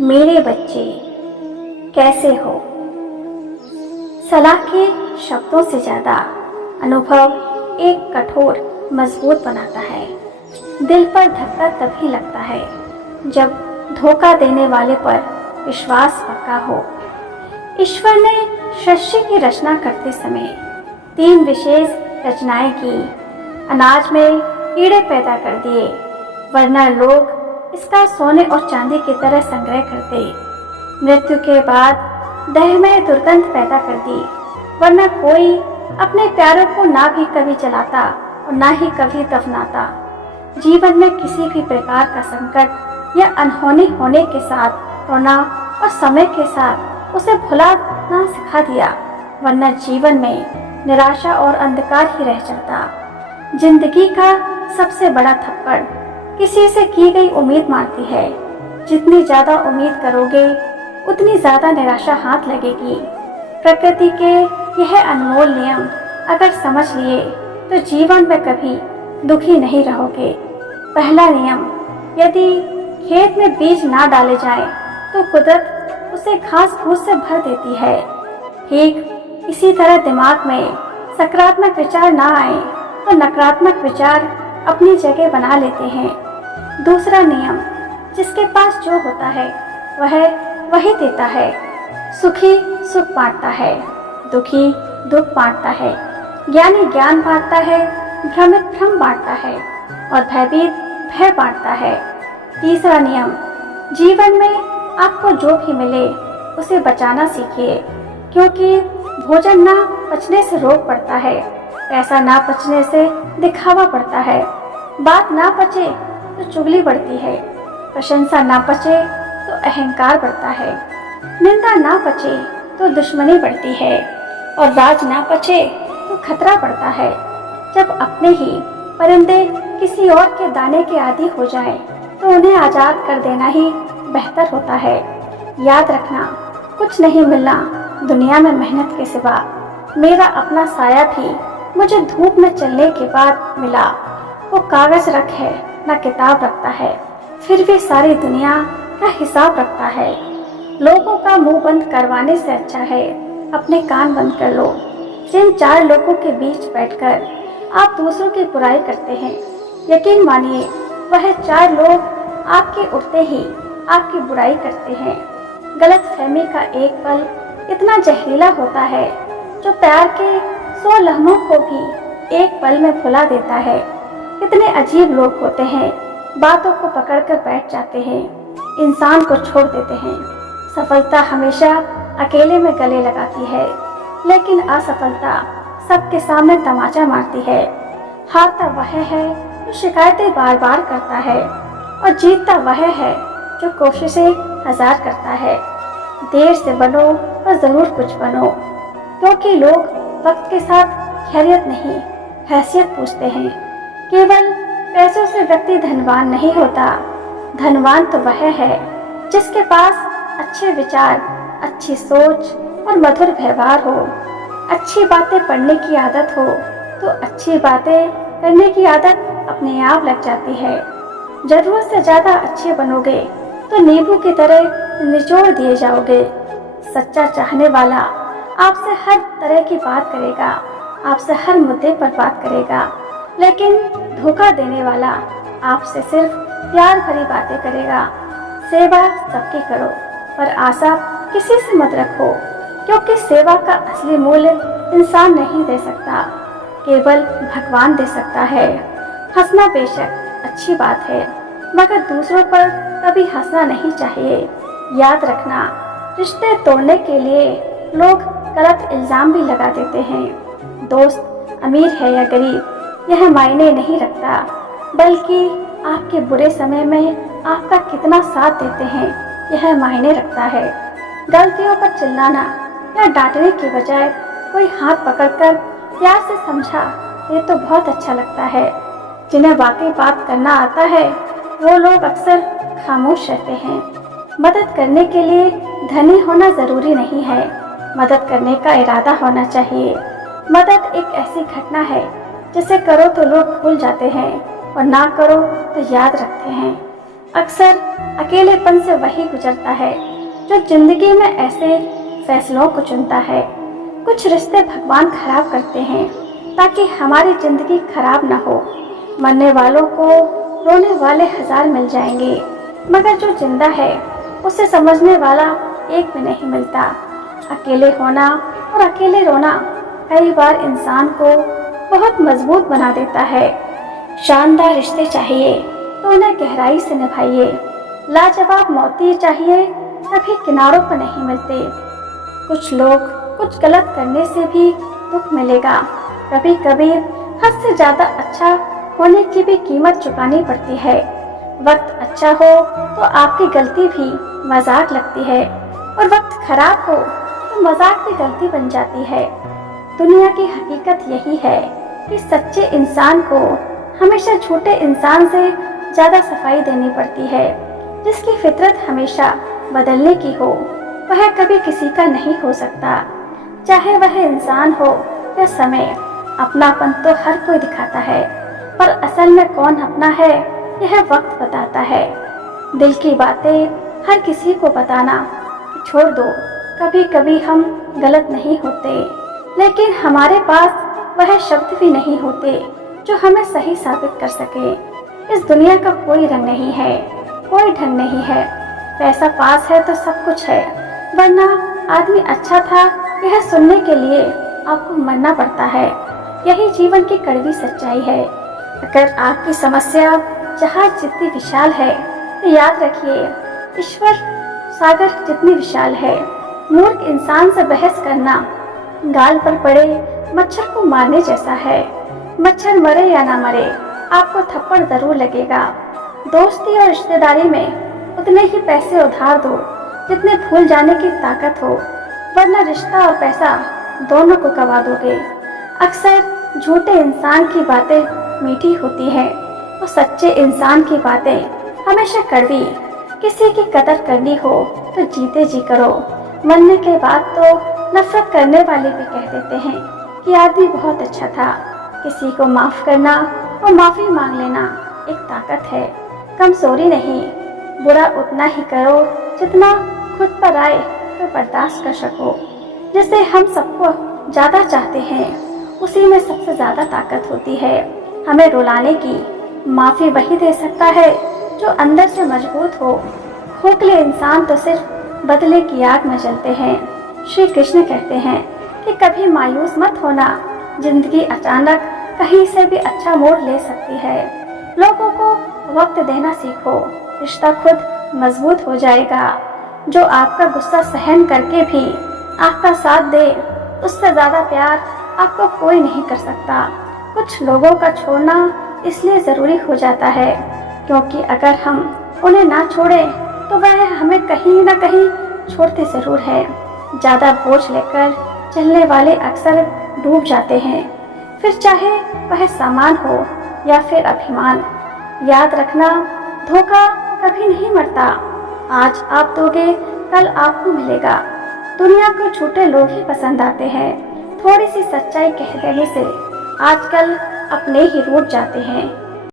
मेरे बच्चे कैसे हो। सलाह के शब्दों से ज़्यादा अनुभव एक कठोर मजबूत बनाता है। दिल पर धक्का तभी लगता है जब धोखा देने वाले पर विश्वास पक्का हो। ईश्वर ने सृष्टि की रचना करते समय 3 विशेष रचनाएं की। अनाज में कीड़े पैदा कर दिए, वरना लोग इसका सोने और चांदी की तरह संग्रह करते। मृत्यु के बाद देह में दुर्गंध पैदा कर दी, वरना कोई अपने प्यारों को ना भी कभी जलाता और ना ही कभी दफनाता। जीवन में किसी भी प्रकार का संकट या अनहोनी होने के साथ रोना और समय के साथ उसे भुलाना सिखा दिया, वरना जीवन में निराशा और अंधकार ही रह जाता। जिंदगी का सबसे बड़ा थप्पड़ किसी से की गई उम्मीद मारती है। जितनी ज्यादा उम्मीद करोगे उतनी ज्यादा निराशा हाथ लगेगी। प्रकृति के यह अनमोल नियम अगर समझ लिए तो जीवन में कभी दुखी नहीं रहोगे। पहला नियम, यदि खेत में बीज ना डाले जाएं, तो कुदरत उसे घास फूस से भर देती है। ठीक इसी तरह दिमाग में सकारात्मक विचार ना आए तो नकारात्मक विचार अपनी जगह बना लेते हैं। दूसरा नियम, जिसके पास जो होता है वह वही देता है। सुखी सुख बांटता है, दुखी दुख बांटता है, ज्ञानी ज्ञान बांटता है, भ्रमित भ्रम बांटता है और भयभीत भय बांटता है। तीसरा नियम, जीवन में आपको जो भी मिले उसे बचाना सीखिए, क्योंकि भोजन ना पचने से रोग पड़ता है, पैसा ना पचने से दिखावा पड़ता है, बात ना पचे तो चुगली बढ़ती है, प्रशंसा ना पचे तो अहंकार बढ़ता है, निंदा ना पचे तो दुश्मनी बढ़ती है और राज ना पचे तो खतरा बढ़ता है। जब अपने ही परिंदे किसी और के दाने के आदी हो जाएं, तो उन्हें आजाद कर देना ही बेहतर होता है। याद रखना, कुछ नहीं मिलना दुनिया में मेहनत के सिवा। मेरा अपना साया भी मुझे धूप में चलने के बाद मिला। वो कागज रख है ना किताब रखता है, फिर भी सारी दुनिया का हिसाब रखता है। लोगों का मुंह बंद करवाने से अच्छा है अपने कान बंद कर लो। जिन 4 लोगों के बीच बैठकर आप दूसरों की बुराई करते हैं, यकीन मानिए वह 4 लोग आपके उठते ही आपकी बुराई करते हैं। गलतफहमी का एक पल इतना जहरीला होता है जो प्यार के 100 लम्हों को भी एक पल में भुला देता है। कितने अजीब लोग होते हैं, बातों को पकड़कर बैठ जाते हैं, इंसान को छोड़ देते हैं। सफलता हमेशा अकेले में गले लगाती है, लेकिन असफलता सबके सामने तमाचा मारती है। हारता वह है जो शिकायतें बार बार करता है और जीतता वह है जो कोशिशें 1000 करता है। देर से बनो और जरूर कुछ बनो, क्योंकि लोग वक्त के साथ खैरियत नहीं हैसियत पूछते हैं। केवल पैसों से व्यक्ति धनवान नहीं होता, धनवान तो वह है जिसके पास अच्छे विचार, अच्छी सोच और मधुर व्यवहार हो। अच्छी बातें पढ़ने की आदत हो तो अच्छी बातें करने की आदत अपने आप लग जाती है। जरूरत से ज्यादा अच्छे बनोगे तो नींबू की तरह निचोड़ दिए जाओगे। सच्चा चाहने वाला आपसे हर तरह की बात करेगा, आपसे हर मुद्दे पर बात करेगा, लेकिन धोखा देने वाला आपसे सिर्फ प्यार भरी बातें करेगा। सेवा सबकी करो, पर आशा किसी से मत रखो, क्योंकि सेवा का असली मूल्य इंसान नहीं दे सकता, केवल भगवान दे सकता है। हंसना बेशक अच्छी बात है, मगर दूसरों पर कभी हंसना नहीं चाहिए। याद रखना, रिश्ते तोड़ने के लिए लोग गलत इल्जाम भी लगा देते हैं। दोस्त अमीर है या गरीब यह मायने नहीं रखता, बल्कि आपके बुरे समय में आपका कितना साथ देते हैं यह मायने रखता है। गलतियों पर चिल्लाना या डांटने की बजाय कोई हाथ पकड़कर प्यार से समझा, ये तो बहुत अच्छा लगता है। जिन्हें वाकई बात करना आता है वो लोग अक्सर खामोश रहते हैं। मदद करने के लिए धनी होना जरूरी नहीं है, मदद करने का इरादा होना चाहिए। मदद एक ऐसी घटना है जिसे करो तो लोग भूल जाते हैं और ना करो तो याद रखते हैं। अक्सर अकेलेपन से वही गुजरता है जो जिंदगी में ऐसे फैसलों को चुनता है। कुछ रिश्ते भगवान खराब करते हैं ताकि हमारी जिंदगी खराब न हो। मरने वालों को रोने वाले हजार मिल जाएंगे, मगर जो जिंदा है उसे समझने वाला एक भी नहीं मिलता। अकेले होना और अकेले रोना कई बार इंसान को बहुत मजबूत बना देता है। शानदार रिश्ते चाहिए तो उन्हें गहराई से निभाइए। लाजवाब मोती चाहिए तभी किनारों पर नहीं मिलते। कुछ लोग कुछ गलत करने से भी दुख मिलेगा। कभी कभी हद से ज्यादा अच्छा होने की भी कीमत चुकानी पड़ती है। वक्त अच्छा हो तो आपकी गलती भी मजाक लगती है, और वक्त खराब हो तो मजाक भी गलती बन जाती है। दुनिया की हकीकत यही है कि सच्चे इंसान को हमेशा झूठे इंसान से ज्यादा सफाई देनी पड़ती है। जिसकी फितरत हमेशा बदलने की हो वह कभी किसी का नहीं हो सकता, चाहे वह इंसान हो या समय। अपनापन तो हर कोई दिखाता है, पर असल में कौन अपना है यह वक्त बताता है। दिल की बातें हर किसी को बताना छोड़ दो। कभी कभी हम गलत नहीं होते, लेकिन हमारे पास वह शब्द भी नहीं होते जो हमें सही साबित कर सके। इस दुनिया का कोई रंग नहीं है, कोई ढंग नहीं है। पैसा पास है तो सब कुछ है, वरना आदमी अच्छा था यह सुनने के लिए आपको मरना पड़ता है। यही जीवन की कड़वी सच्चाई है। अगर आपकी समस्या जहाज जितनी विशाल है तो याद रखिए ईश्वर सागर जितनी विशाल है। मूर्ख इंसान से बहस करना गाल पर पड़े मच्छर को मारने जैसा है। मच्छर मरे या ना मरे आपको थप्पड़ जरूर लगेगा। दोस्ती और रिश्तेदारी में उतने ही पैसे उधार दो जितने भूल जाने की ताकत हो, वरना रिश्ता और पैसा दोनों को गवा दोगे। अक्सर झूठे इंसान की बातें मीठी होती हैं और सच्चे इंसान की बातें हमेशा कड़वी। किसी की कदर करनी हो तो जीते जी करो। मरने के बाद तो नफरत करने वाले भी कह देते हैं कि आदमी बहुत अच्छा था। किसी को माफ करना और माफी मांग लेना एक ताकत है, कमजोरी नहीं। बुरा उतना ही करो जितना खुद पर आए तो बर्दाश्त कर सको। जिसे हम सबको ज्यादा चाहते हैं उसी में सबसे ज्यादा ताकत होती है हमें रुलाने की। माफी वही दे सकता है जो अंदर से मजबूत हो। खोखले इंसान तो सिर्फ बदले की आग में जलते हैं। श्री कृष्ण कहते हैं कि कभी मायूस मत होना, जिंदगी अचानक कहीं से भी अच्छा मोड़ ले सकती है। लोगों को वक्त देना सीखो, रिश्ता खुद मजबूत हो जाएगा। जो आपका गुस्सा सहन करके भी आपका साथ दे, उससे ज्यादा प्यार आपको कोई नहीं कर सकता। कुछ लोगों का छोड़ना इसलिए जरूरी हो जाता है क्योंकि अगर हम उन्हें ना छोड़ें तो वह हमें कहीं ना कहीं छोड़ते जरूर है। ज्यादा बोझ लेकर चलने वाले अक्सर डूब जाते हैं, फिर चाहे वह सामान हो या फिर अभिमान। याद रखना, धोखा कभी नहीं मरता। आज आप दोगे कल आपको मिलेगा। दुनिया को झूठे लोग ही पसंद आते हैं। थोड़ी सी सच्चाई कह देने से आजकल अपने ही रूठ जाते हैं।